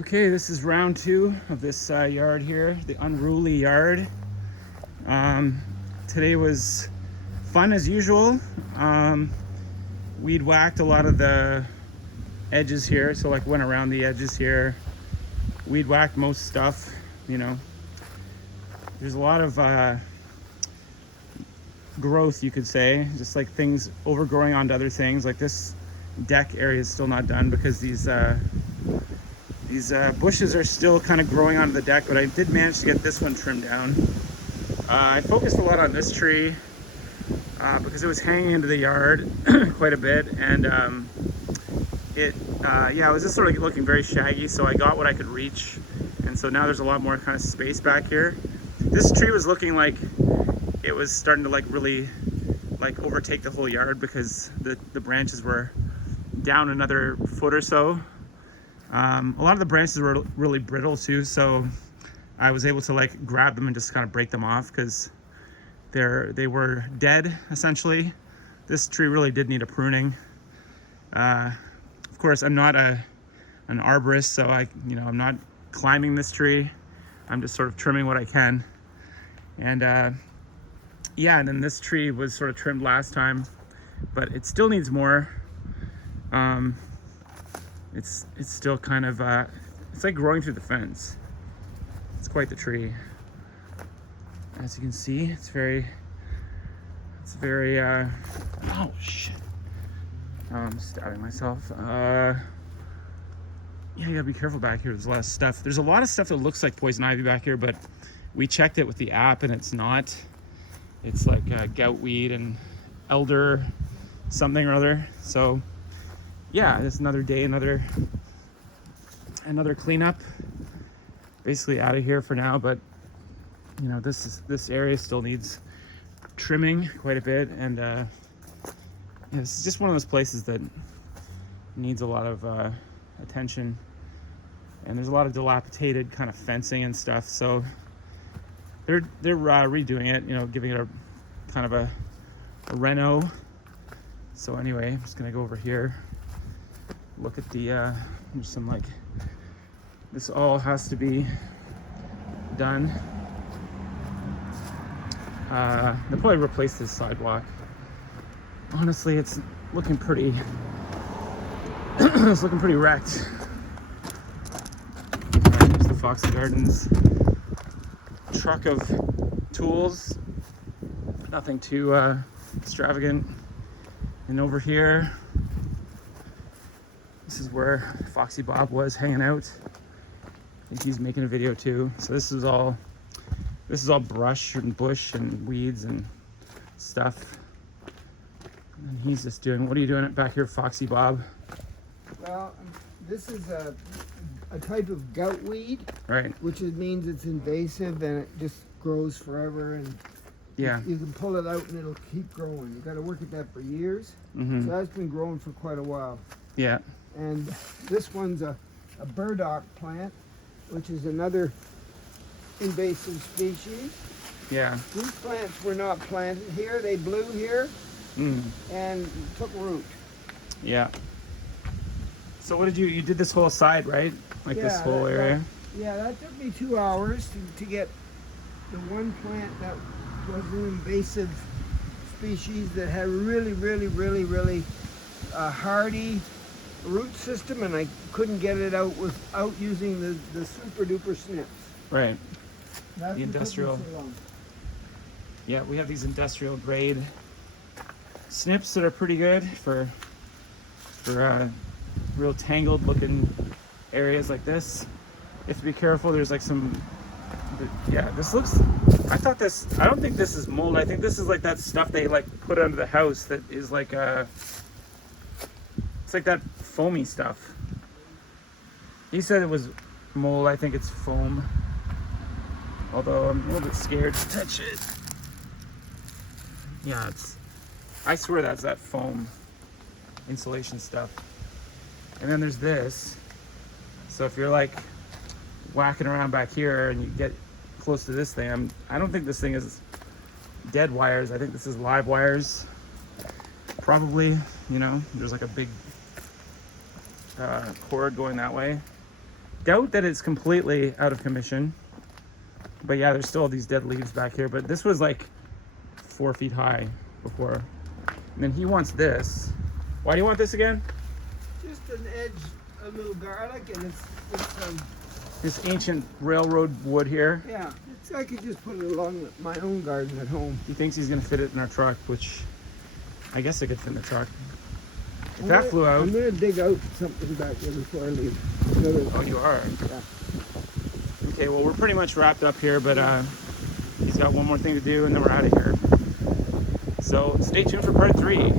Okay, this is round two of this yard here, the Unruly Yard. Today was fun as usual. Weed whacked a lot of the edges here, so like went around the edges here. Weed whacked most stuff, you know. There's a lot of growth, you could say, just like things overgrowing onto other things. Like this deck area is still not done because these bushes are still kind of growing onto the deck, but I did manage to get this one trimmed down. I focused a lot on this tree because it was hanging into the yard quite a bit, and it was just sort of looking very shaggy, so I got what I could reach, and so now there's a lot more kind of space back here. This tree was looking like it was starting to really overtake the whole yard because the branches were down another foot or so. A lot of the branches were really brittle too, so I was able to grab them and just kind of break them off because they were dead essentially. This tree really did need a pruning. Of course, I'm not an arborist, so I'm not climbing this tree. I'm just sort of trimming what I can. And and then this tree was sort of trimmed last time, but it still needs more. It's still kind of it's like growing through the fence. It's quite the tree. As you can see, it's very oh shit. I'm stabbing myself. Yeah, you gotta be careful back here. There's a lot of stuff. There's a lot of stuff that looks like poison ivy back here, but we checked it with the app and it's not. It's like goutweed and elder something or other. So yeah, it's another day, another cleanup. Basically out of here for now, but this area still needs trimming quite a bit, and this is just one of those places that needs a lot of attention, and there's a lot of dilapidated kind of fencing and stuff, so they're redoing it, giving it a kind of a reno. So anyway, I'm just gonna go over here, look at the there's some this all has to be done. They'll probably replace this sidewalk. Honestly, it's looking pretty it's looking pretty wrecked. Here's the Foxy Gardens truck of tools. Nothing too extravagant. And over here, this is where Foxy Bob was hanging out. I think he's making a video too. So this is all brush and bush and weeds and stuff. And he's just doing, what are you doing back here, Foxy Bob? Well, this is a type of goutweed, right? Which means it's invasive and it just grows forever, and yeah, you can pull it out and it'll keep growing. You got to work at that for years. Mm-hmm. So that's been growing for quite a while. Yeah. And this one's a burdock plant, which is another invasive species. Yeah. These plants were not planted here. They blew here and took root. Yeah. So what did you did this whole side, right? This whole area? That took me 2 hours to get the one plant that was an invasive species that had really hardy root system, and I couldn't get it out without using the super duper snips. Right. That's the industrial. Yeah, we have these industrial grade snips that are pretty good for real tangled looking areas like this. You have to be careful. There's this looks, I don't think this is mold. I think this is that stuff they put under the house that is it's like that foamy stuff. He said it was mold. I think it's foam. Although I'm a little bit scared to touch it. Yeah, I swear that's that foam insulation stuff. And then there's this. So if you're whacking around back here and you get close to this thing, I don't think this thing is dead wires. I think this is live wires. Probably, there's a big cord going that way. doubt that it's completely out of commission. But yeah, there's still all these dead leaves back here. But this was like 4 feet high before. And then he wants this. Why do you want this again? Just an edge, a little garlic, and it's This ancient railroad wood here. yeah. I could just put it along my own garden at home. He thinks he's gonna fit it in our truck, which I guess it could fit in the truck. If that flew out. I'm gonna dig out something back there before I leave. Oh, you are? Yeah. Okay, well, we're pretty much wrapped up here, but he's got one more thing to do, and then we're out of here. So stay tuned for part 3.